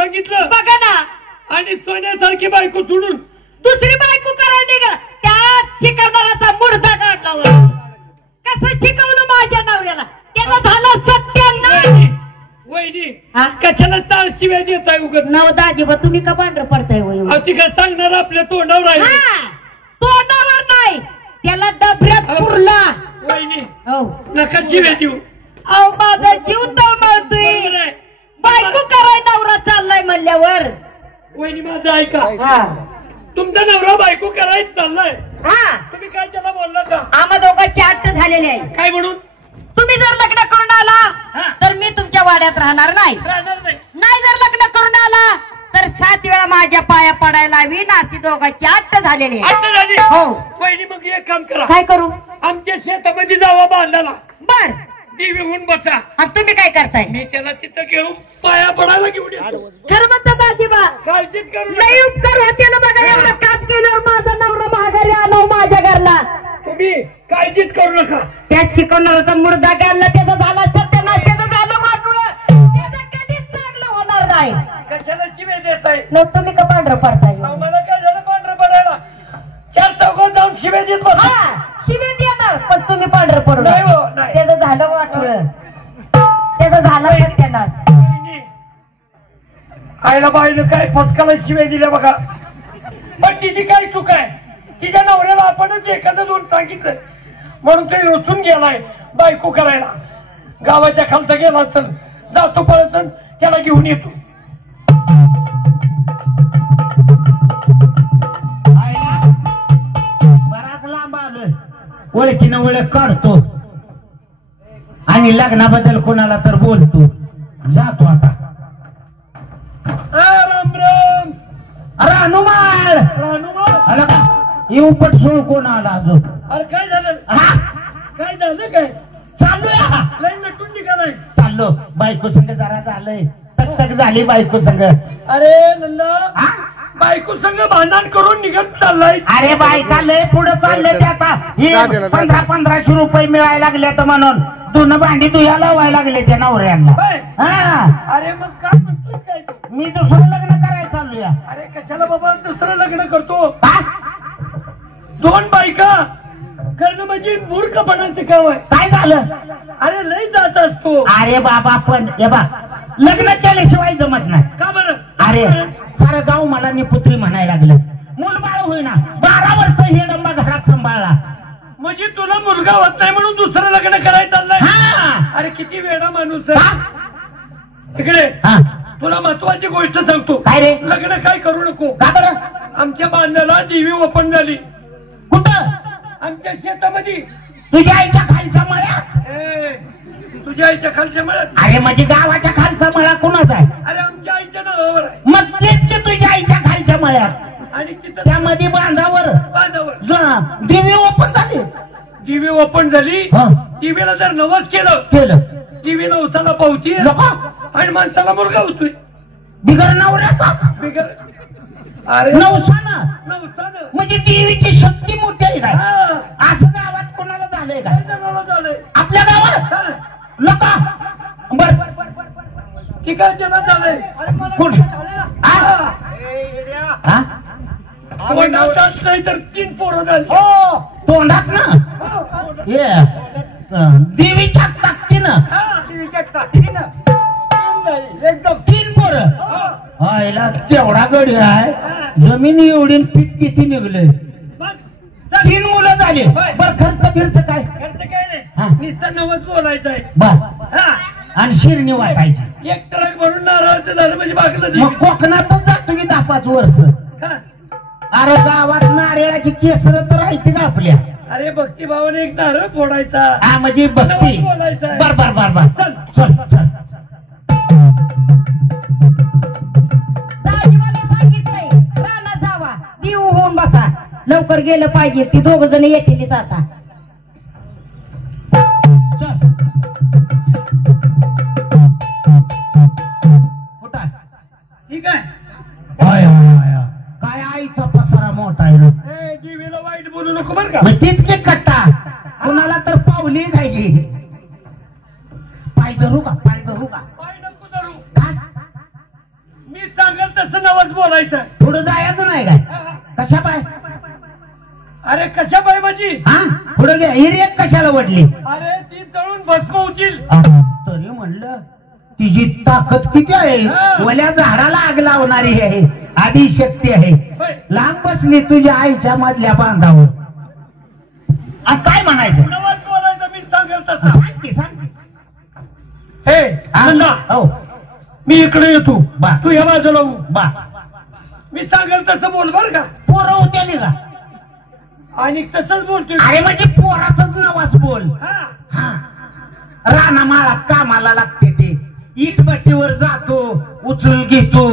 सांगितलं बघा ना. आणि सोन्यासारखी बायको सोडून दुसरी बायको करायला निघा. त्या शिकवणाऱ्याचा मुर्दा काढला. कसं शिकवलं माझ्या नवऱ्याला. त्याला झालं 97. वहिनी कशाला चाल शिव्या देत आहे उगत. नव दाजीबा तुम्ही का पांढर पडताय वय. ती काय सांगणार आपल्या तोंडावर आहे. तोंडावर नाही त्याला डबऱ्यात पुरला. वहिनी हो नका शिव्या देऊ. अहो माझा जीव तळमळतोय. बायको करायला नवरा चाललाय म्हणल्यावर. वहिनी माझं ऐका. तुमचा नवरा बायको करायचं चाललाय. तुम्ही काय त्याला बोलला का. आम्हा दोघांची अट्ट झालेली आहे. काय म्हणून. तुम्ही जर लग्न करून आला तर मी तुमच्या वाड्यात राहणार नाही. नाही जर लग्न करून आला तर 7 वेळा माझ्या पाया पडायला हवी. नाती दोघांची अट्ट झालेली आहे. हो वहिनी मग एक काम करा. काय करू. आमच्या शेतामध्ये जावा बांधायला. बर देवी होऊन बसा. तुम्ही काय करताय. मी त्याला तिथं घेऊन पाया पडायला घेऊन येतो. खरं म्हणता दाजीबा. काळजीच करू लई उपकार होते ना बघा. एवढं काम केल्यावर माझा नवरा माघारी आलो माझ्या घरला. तुम्ही काळजीच करू नका. त्या शिकवणाऱ्याचा मुर्दा काढला. त्याचा झाला सत्यानाश. त्याचं झालं वाटोळं. त्याचं कधीच चांगलं होणार नाही. कशाला शिवे देत आहे. तुम्ही का पांढरं पडताय. मला काय झालं पांढरं पडायला. 4 चौकात जाऊन शिवे देत बस. शिवे देणार पण तुम्ही पांढरं पडू नाही हो नाही. त्याचं झालं वाटोळं. त्याचं झालं सत्यानाश. आईला बाईनं काय फटकाला शिवे दिल्या बघा. पण तिची काय चूक आहे. तिच्या नवऱ्याला आपणच एखादं 2 सांगितलं म्हणून ते रुसून गेलाय बायको करायला. गावाच्या खालचा गेला तर जातो पळत त्याला घेऊन येतो. बराच लांब आलोय. ओळखीनं ओळख काढतो आणि लग्नाबद्दल कोणाला तर बोलतो. जातो आता. राम राम. रानुमाळ आला का. येऊ पट सोळ कोण आला अजून. अरे काय झालं. काय झालं काय. चाललोय. लई नटून निघालाय. चाललो. बायको संग जरा झालंय. तक झाली बायको संग. अरे नल्ला बायको संग भांडण करून निघत चाललाय. अरे बायका लय पुढे चालले ते आता. 1500 रुपये मिळायला लागले तर म्हणून दोन भांडी तुया लावायला लागले त्या नवऱ्यांना. अरे मग काय म्हणतोय काय. मी दुसरं लग्न करायला चालूया. अरे कशाला बाबा दुसरं लग्न करतो. 2 बायका करणं म्हणजे मूर्खपणाचं काम आहे. काय झालं. अरे लय जात असतो. अरे बाबा पण हे बा लग्न केल्याशिवाय जमत नाही. का बरं. अरे सारं गाव मला मी पुत्री म्हणायला लागलं. मूलबाळ होईना. 12 वर्ष हे डंबा घरात सांभाळला. म्हणजे तुला मुलगा होत नाही म्हणून दुसरं लग्न करायचं चाललंय. अरे किती वेडा माणूस आहे. इकडे तुला महत्वाची गोष्ट सांगतो. काय रे. लग्न काय करू नको. का बरं. आमच्या बांधाला देवी ओपन झाली. कुठं. आमच्या शेतामध्ये. तुझ्या आईच्या खालच्या मळ्यात. तुझ्या आईच्या खालच्या मळ्यात. अरे म्हणजे गावाच्या खालचा मळा कोणाचा आहे. अरे आमच्या आईच्या नावावर आहे. मग तेच की तुझ्या आईच्या खालच्या मळ्यात. आणि तिथं त्यामध्ये बांधावर दिवी ओपन झाली. दिवी ओपन झाली. टीव्हीला जर नवस केलं टीव्ही नवसाला पावती आणि माणसाला मुलगा होतोय. बिगर नवऱ्याचा. बिगर. अरे नवसानं. नवसानं म्हणजे देवीची शक्ती मोठी आहे काय. असं गावात कोणाला झालंय का. झालंय आपल्या गावात. लोक बर ठीक आहे. ज्याला झालंय कोण. तोंडात नाही तर 3 पोरं झाली. तोंडात ना. देवीच्या ताकदीनं. देवीच्या ताकदीनं एकदम 3 पोरं. आईला तेवढा गडी आहे. जमीन एवढी पीक किती निघले. 3 मुलं झाली. बर खर्च काय. खर्च काय नाही. नुसतं नवस बोलायचं आहे. बर आणि शिरणी वाटायची. 1 ट्रक भरून नारळाचं झालं म्हणजे बागलं. मग कोकणातच जातो की 10-5 वर्ष. अरे गावात नारळाची केसर तर राहते का आपल्या. अरे भक्तिभावाने एक नारळ फोडायचा. हा म्हणजे भक्ती. बोलायचा. बर बर बर बर. चल चल चल. सांगितलंय रानात जावा. देव होऊन बसा. लवकर गेलं पाहिजे. ती 2 जण येतील आता. ठीक आहे. काय आईचा पसारा मोठा आहे. देवीला वाईट बोलू नको बरं का. मग तीच की कट्टा. कुणाला तर पावली काय की. पाय धरू का. पाय धरू का. पाय नको धरू. काय. मी तसं नवस बोलायचं. पुढे जायचं नाही काय? कशा पाय? अरे कशा पाय माझी? हा पुढे घ्या. हिरेक कशाला वडली? अरे ती तळून भस्म होतील. तरी म्हणलं तिची ताकद किती आहे. ओल्या झाडाला आग लावणारी आहे. आधी शक्ती आहे. लांब बसली तुझ्या आईच्या मधल्या बांधावर. काय म्हणायचं? नवस बोलायचं मी सांगेल तसं. सांग की सांग. हे अण्णा, हो मी इकडे येतो बा. तू या बाजूला हो. बा मी सांगेल तसं बोल बर का. पोरं होत्याली का? आणि तसंच बोलतोय. अरे म्हणजे पोराचंच नवास बोल. हा. हा राणा माळा कामाला लागते ते. इटभट्टीवर जातो, उचल घेतो,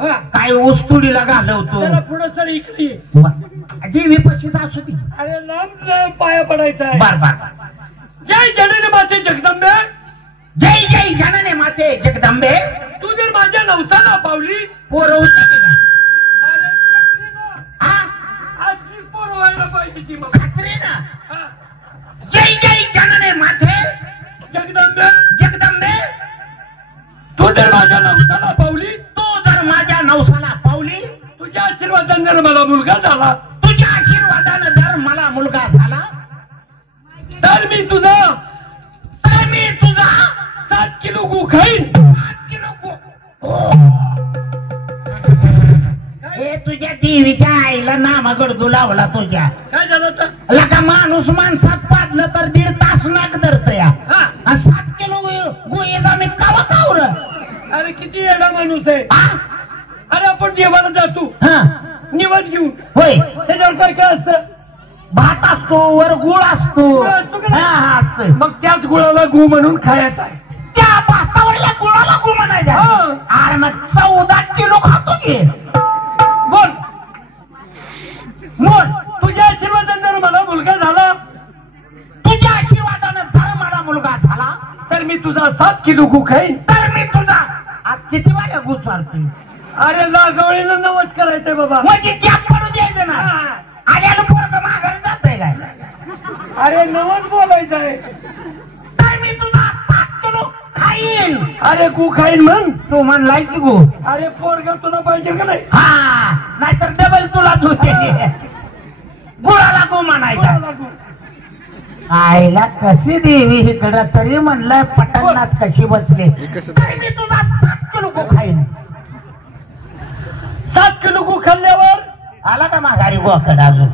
हा. काय ऊसतोडीला घालवतो. त्याला पुढं सर इकडे ये. देवी पशीच असू ती. अरे लांब पाया पडायचा आहे. बर बर. जय जननी माते जगदंबे. जय जय जननी माते जगदंबे. तू जर माझ्या नवसाला पावली पोरं होती का? अरे खात्रीनं. हा आज मी पोरं व्हायला पाहिजे ती मग. खात्रीनं. हा. जय जय जननी माते जगदंबे. जगदंबे. तू जर माझ्या नवसाला पावली तू जर माझ्या नवसाला पावली. तुझ्या आशीर्वादाने जर मला मुलगा झाला. तुझ्या आशीर्वादानं जर मला मुलगा झाला तर मी तुझा 7 किलो गू खाईन. 7 किलो हे तुझ्या देवीच्या आईला नामागडदू लावला तुझ्या. काय झालं तर? लका माणूस माणसात पाजलं तर 1.5 तास नाक धरत या. हा. 7 किलो गुयेचा मी कावा कावर. अरे किती येडा माणूस आहे. अरे आपण देवाला जातो निवड घेऊन. होय त्याच्यावर काय काय असतं? भात असतो, वर गुळ असतो. गुळ असतो का नाही? हा असतं. मग त्याच गुळाला गु म्हणून खायचा आहे. त्या भातावरल्या गुळाला गु म्हणायचा. हा. अरे मग 14 किलो खातो की. बोल बोल. तुझ्या आशीर्वादाने जर मला मुलगा झाला. तुझ्या आशीर्वादानं जर मला मुलगा झाला तर मी तुझा 7 किलो गु खाईन. तर मी तुझा आज किती वाऱ्या गु चालतोय. अरे लागवळीला नवस करायचंय बाबा. म्हणजे गॅप पडू द्यायचं ना. आल्याला पोरगं माघारी जातंय काय. अरे नवस बोलायचं आहे. तर मी तुझा 7 किलो खाईन. अरे गु खाईन म्हण. तू म्हणलाय की गो. अरे पोरगा तुला पाहिजे का नाही? हा नाहीतर डबल तुलाच होते. गुळाला गो म्हणायचा. गुळाला गु. आईला कशी देवी इकडं तरी म्हणलंय पटंगणात कशी बसले. तर मी तुझा 7 किलो गो खाईन. 7 किलो गु खाल्ल्यावर आला का माघारी गोकडे अजून.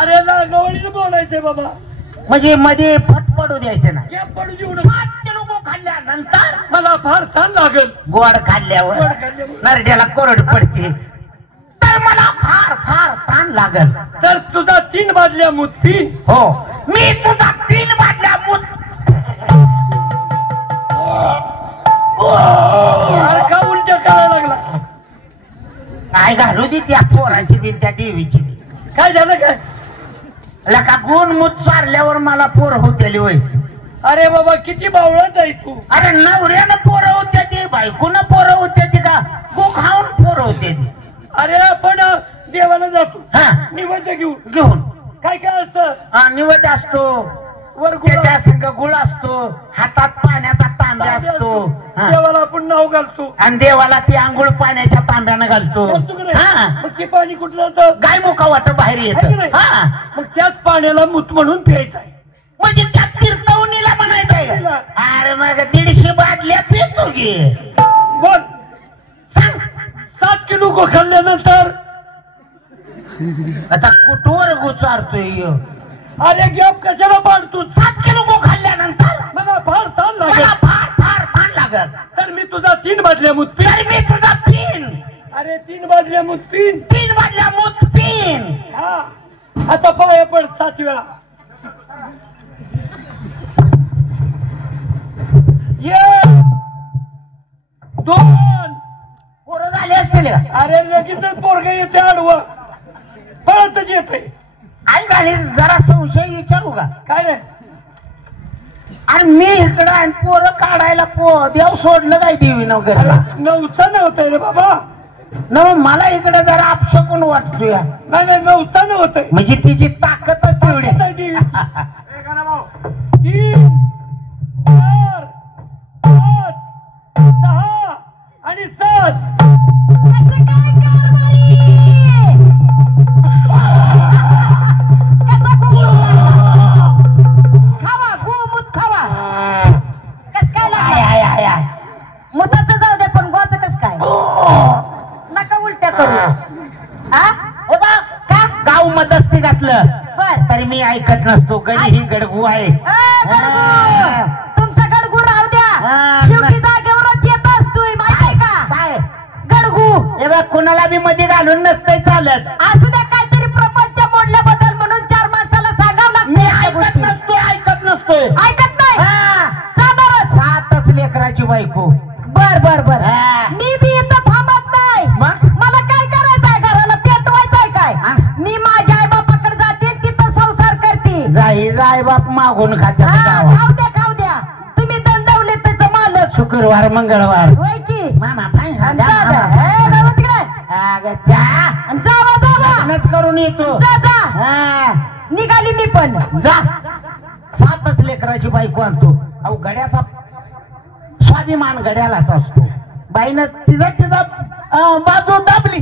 अरे लागवळीला बोलायचंय बाबा. म्हणजे मध्ये फट पडू द्यायचं ना. गॅप पडू देऊ 7 किलो गो खाल्ल्यानंतर मला फार ताण लागल. गोड खाल्ल्यावर गोड खाल्ल्यावर. नरड्याला कोरड पडते. तर मला फार फार ताण लागल. तर तुझा 3 बादल्या मूत पीन. हो मी तुझा 3 बाटल्या मूत. अरे का उलट्या करायला लागला? काय घालू दे त्या पोराची बी त्या देवीची. काय झालं काय? लका गुण मूत चारल्यावर मला पोर होतेली होय. अरे बाबा किती बावळत आहे तू. अरे नवऱ्यानं पोरं होते ती, बायकोनं पोरं होते ती का गो खाऊन पोरं होते ती. अरे आपण देवाला जातो हा निवड घेऊन काय काय असतं? हा निवद असतो. वर त्याच्या संग गुळ असतो. हातात पाण्याचा तांब्या असतो. हा. देवाला आपण नाव घालतो आणि देवाला ती आंघोळ पाण्याच्या तांब्यानं घालतो. घालतो का नाही? हा मग ते पाणी कुठलं होतं? गाय मुका वाट बाहेर आहे की येत. नाही? हा मग त्याच पाण्याला मूत म्हणून प्यायचं आहे. म्हणजे त्या तीर्थवणीला म्हणायचंय. अरे मग 150 बाटल्या पितो की. बोल सांग 7 किलो गो खाल्ल्यानंतर. आता कुठवर गुचारतोय. अरे गॅप कशाला पाडतो? 7 किलो गो खाल्ल्यानंतर मला फार ताण मला लागेल. फार फार ताण लागल. तर मी तुझा 3 बादल्या मूत पीन. तर मी तुझा पीन. अरे 3 बादल्या मूत पीन. 3 बाटल्या मूत पीन. हा आता पाया पड 7 वेळा. 1 2. पोरं झाले असतील का? अरे लगेचच पोरग येते आडवं पळतच येते. आई घाली जरा संशय विचारू का? काय रे? आणि मी इकडं आणि पोरं काढायला देव सोडलं काय देवी नवघरला. नव्हतं रे बाबा. न मला इकडे जरा अपशकून वाटतोय. नाही नाही नव्हतं. म्हणजे तिची ताकदच तेवढी. 3 4 5 6 आणि 7. मुताचं जाऊ दे पण गोच कस काय नका उलट्या करू हा हे बघ का गाव मदस्ती घातलं बर तरी मी ऐकत नसतो. गडी ही गडगू आहे. तुमचा गडगू राहू द्या. हा, शेवटी जागेवरच येत असतो माहितीये का काय गडगू. हे बघ कुणाला बी मध्ये घालून नसतंय चालत. असू द्या काहीतरी प्रपंच मोडल्याबद्दल म्हणून 4 माणसाला सांगावं मी लागतं. ऐकत नसतोय. ऐकत नाही हा, जाणारच. 7च लेकराची बायको. बर बर बर हा. मी बी इथं थांबत नाही. मग? मला काय करायचंय घराला पेटवायचंय काय हा. मी माझ्या आई बापाकडे जाते तिथं संसार करते. जाई बाप मागून खात्या खाऊ द्या खाऊ द्या. तुम्ही दंडवले त्याचं मालक. शुक्रवार मंगळवार होय की मामा फाईन आणि जावा तिकडे जावा जावा करून येतो. जा जा हा, निघाली मी पण. जा 7च लेकराची बायको आणतो. अहो गड्याचा स्वाभिमान गड्यालाच असतो. बाईनं तिचा बाजू दाबली.